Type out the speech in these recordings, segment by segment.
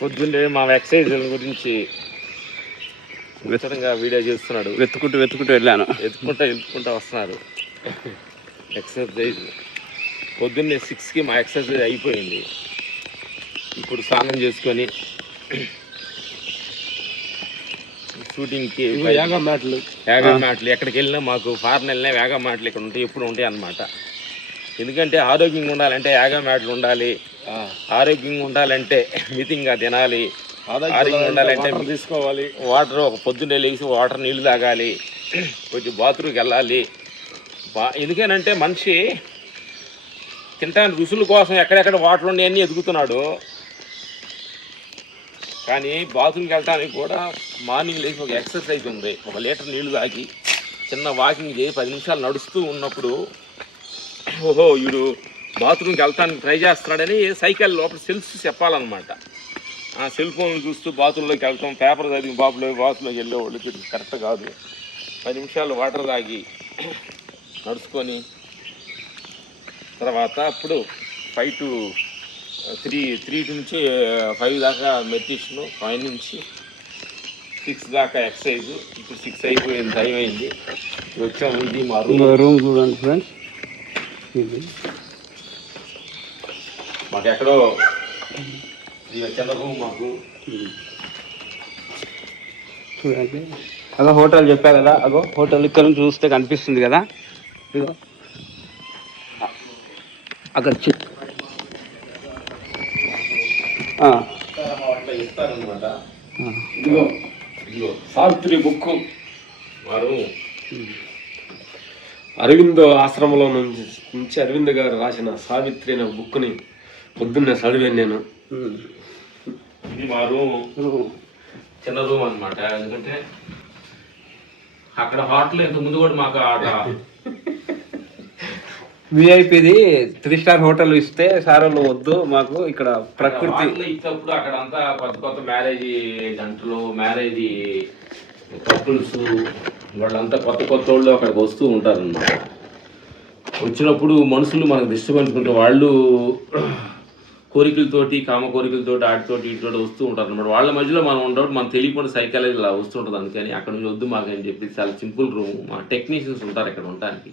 పొద్దున్నే మా ఎక్సర్సైజ్ గురించి విస్తరంగా వీడియో చేస్తున్నాడు. వెతుకుంటూ వెళ్ళాను. వెతుకుంటా వస్తున్నారు. ఎక్సర్సైజ్ పొద్దున్నే 6కి మా ఎక్సర్సైజ్ అయిపోయింది. ఇప్పుడు స్నానం చేసుకొని షూటింగ్కి యాగా మ్యాట్లు ఎక్కడికి వెళ్ళినా మాకు ఫారెన్ వెళ్ళినా యాగా మ్యాట్లు ఇక్కడ ఉంటాయి, ఎప్పుడు ఉంటాయి అన్నమాట. ఎందుకంటే ఆరోగ్యంగా ఉండాలంటే యాగా మ్యాట్లు ఉండాలి, ఆరోగ్యంగా ఉండాలంటే మితంగా తినాలి, ఆరోగ్యంగా ఉండాలంటే తీసుకోవాలి, వాటర్ ఒక పొద్దున్నే లేచి వాటర్ నీళ్ళు తాగాలి, కొంచెం బాత్రూమ్కి వెళ్ళాలి. ఎందుకేనంటే మనిషి తింటానికి రుసుల కోసం ఎక్కడెక్కడ వాటర్ ఉండి అన్నీ ఎదుగుతున్నాడు. కానీ బాత్రూమ్కి వెళ్ళడానికి కూడా మార్నింగ్ లేచి ఒక ఎక్సర్సైజ్ ఉంది. 1 లీటర్ నీళ్లు తాగి చిన్న వాకింగ్ చేసి 10 నిమిషాలు నడుస్తూ ఉన్నప్పుడు ఓహో వీడు బాత్రూమ్కి వెళ్తానికి ట్రై చేస్తున్నాడని సైకిల్ లోపల సెల్స్ చెప్పాలన్నమాట. ఆ సెల్ ఫోన్ చూస్తూ బాత్రూంలోకి వెళ్తాం, పేపర్ చదివి బాత్రూంలోకి వెళ్ళేవాళ్ళు కరెక్ట్ కాదు. 10 నిమిషాలు వాటర్ తాగి నడుచుకొని తర్వాత అప్పుడు 5 to 3 నుంచి 5 దాకా మెడిటేషను, 5 నుంచి 6 దాకా ఎక్సర్సైజ్. ఇప్పుడు 6 అయిపోయింది, టైం అయింది, వచ్చాము. ఇది మా రూమ్ చూడండి ఫ్రెండ్స్. ఇది మాకు ఎక్కడో చిన్న రూమ్ మాకు చూడండి. అదో హోటల్ చెప్పా కదా, అగో హోటల్ ఇక్కడ నుంచి చూస్తే కనిపిస్తుంది కదా. ఇగో అక్కడ ఇస్తారనమాట. ఇదిగో సావిత్రి బుక్ వారు అరవిందో ఆశ్రమంలో నుంచి అరవింద్ గారు రాసిన సావిత్రి అనే బుక్ని పొద్దున్నే చదివాను నేను. ఇది మా రూమ్, చిన్న రూమ్ అనమాట. ఎందుకంటే అక్కడ హోటల్ ఇంత ముందు కూడా మాకు విఐపిది 3 స్టార్ హోటల్ ఇస్తే సార్ వాళ్ళు వద్దు, మాకు ఇక్కడ ప్రకృతి ఇచ్చినప్పుడు అక్కడ అంతా కొత్త మ్యారేజ్ జంటలు, మ్యారేజ్ కపుల్స్ వాళ్ళంతా కొత్త వాళ్ళు అక్కడికి వస్తూ ఉంటారు అన్నమాట. వచ్చినప్పుడు మనుషులు మనకు డిస్టర్బెన్స్ ఉంటే వాళ్ళు కోరికలతోటి, కామ కోరికలతోటి, ఆటితోటి వీటితోటి వస్తూ ఉంటారు అన్నమాట. వాళ్ళ మధ్యలో మనం ఉండడం మనం తెలియకుండా సైకాలజీ ఇలా వస్తుంటుంది. అందుకని అక్కడ నుంచి వద్దు మాకు అని చెప్పి చాలా సింపుల్ రూమ్. మా టెక్నీషియన్స్ ఉంటారు ఇక్కడ ఉండడానికి.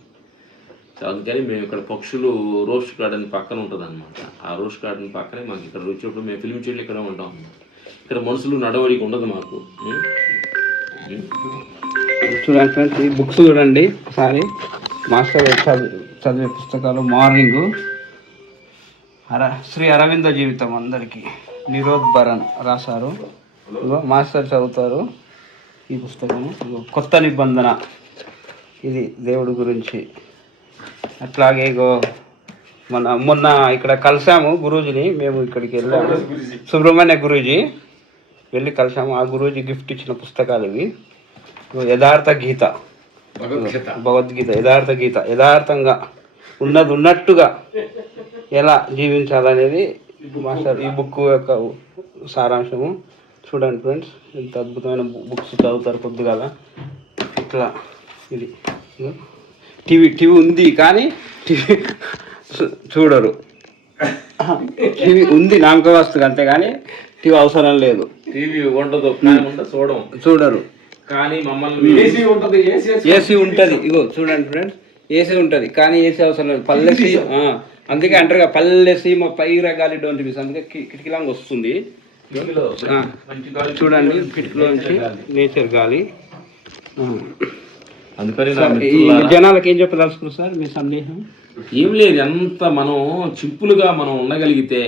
సో అందుకని మేము ఇక్కడ పక్షులు రోజ్ గార్డెన్ పక్కన ఉంటుంది అనమాట. ఆ రోజ్ గార్డెన్ పక్కనే మాకు ఇక్కడ వచ్చినప్పుడు మేము ఫిల్మ్ చేయడం ఇక్కడ ఉంటాం అన్నమాట. ఇక్కడ మనుషులు నడవడికి ఉండదు మాకు. చూడండి ఫ్రెండ్స్, ఈ బుక్స్ చూడండి ఒకసారి. మాస్టర్ చదివే పుస్తకాలు మార్నింగ్ శ్రీ అరవింద జీవితం అందరికీ నిరోధ్ బరన్ రాశారు. మాస్టర్ చదువుతారు ఈ పుస్తకము. కొత్త నిబంధన, ఇది దేవుడి గురించి. అట్లాగే మొన్న ఇక్కడ కలిసాము గురూజీని. మేము ఇక్కడికి వెళ్ళాము, సుబ్రహ్మణ్య గురూజీ వెళ్ళి కలిసాము. ఆ గురూజీ గిఫ్ట్ ఇచ్చిన పుస్తకాలు ఇవి. యథార్థ గీత, భగవద్గీత, యథార్థ గీత. యథార్థంగా ఉన్నది ఉన్నట్టుగా ఎలా జీవించాలనేది మాస్టర్ ఈ బుక్ యొక్క సారాంశము. చూడండి ఫ్రెండ్స్, ఎంత అద్భుతమైన బుక్స్ చదువుతారు పొద్దుగాల. ఇట్లా ఇది టీవీ ఉంది కానీ టీవీ చూడరు. టీవీ ఉంది నామకవాస్తుగా, అంతేగాని టీవీ అవసరం లేదు. టీవీ ఉండదు, చూడరు. కానీ మమ్మల్ని ఏసీ ఉంటుంది. ఇగో చూడండి ఫ్రెండ్స్, ఏసీ ఉంటుంది కానీ ఏసీ అవసరం లేదు. పల్లెసీ, అందుకే అంటారు పల్లెసీమ పైర గాలి డోంట్ మిస్. అందుకే కిటికీలాగా వస్తుంది. చూడండి కిటికీలో నుంచి నేచర్ గాలి. అందుకని జనాలకు ఏం చెప్పదలుచుకున్నారు సార్ మీ సందేహం? ఏం లేదు, ఎంత మనం సింపుల్గా మనం ఉండగలిగితే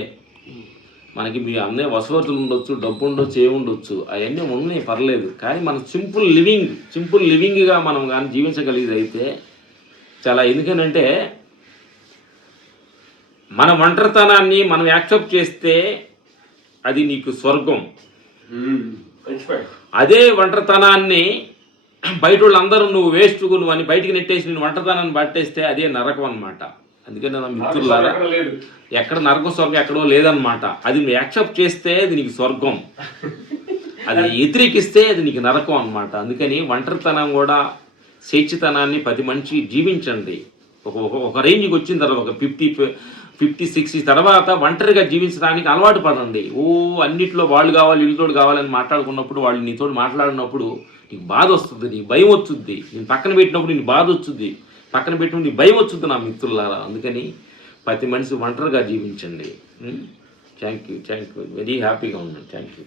మనకి మీ అన్నీ వసతులు ఉండొచ్చు, డబ్బు ఉండొచ్చు, ఏముండొచ్చు, అవన్నీ ఉన్నాయి పర్లేదు. కానీ మనం సింపుల్ లివింగ్గా మనం కానీ జీవించగలిగేది అయితే చాలా. ఎందుకనంటే మన ఒంటరితనాన్ని మనం యాక్సెప్ట్ చేస్తే అది నీకు స్వర్గం. అదే ఒంటరితనాన్ని బయట వాళ్ళందరూ నువ్వు వేస్ట్ నువ్వు అని బయటికి నెట్టేసి నేను ఒంటరితనాన్ని పట్టేస్తే అదే నరకం అనమాట. అందుకని నా మిత్రులారా, ఎక్కడ నరకం స్వర్గం ఎక్కడో లేదనమాట. అది నువ్వు యాక్సెప్ట్ చేస్తే అది నీకు స్వర్గం, అది వ్యతిరేకిస్తే అది నీకు నరకం అనమాట. అందుకని ఒంటరితనం కూడా, స్వేచ్ఛతనాన్ని ప్రతి మనిషి జీవించండి. ఒక రేంజ్కి వచ్చిన తర్వాత, ఒక 50-60 తర్వాత ఒంటరిగా జీవించడానికి అలవాటు పడండి. అన్నిట్లో వాళ్ళు కావాలి వీళ్ళతోటి కావాలని మాట్లాడుకున్నప్పుడు, వాళ్ళు నీతో మాట్లాడినప్పుడు నీకు బాధ వస్తుంది, నీకు భయం వచ్చుద్ది. నేను పక్కన పెట్టినప్పుడు నీకు బాధ వచ్చుద్ది, పక్కన పెట్టినప్పుడు నీకు భయం వచ్చుద్ది నా మిత్రులారా. అందుకని ప్రతి మనిషి ఒంటరిగా జీవించండి. థ్యాంక్ యూ, వెరీ హ్యాపీగా ఉన్నాను. Thank you.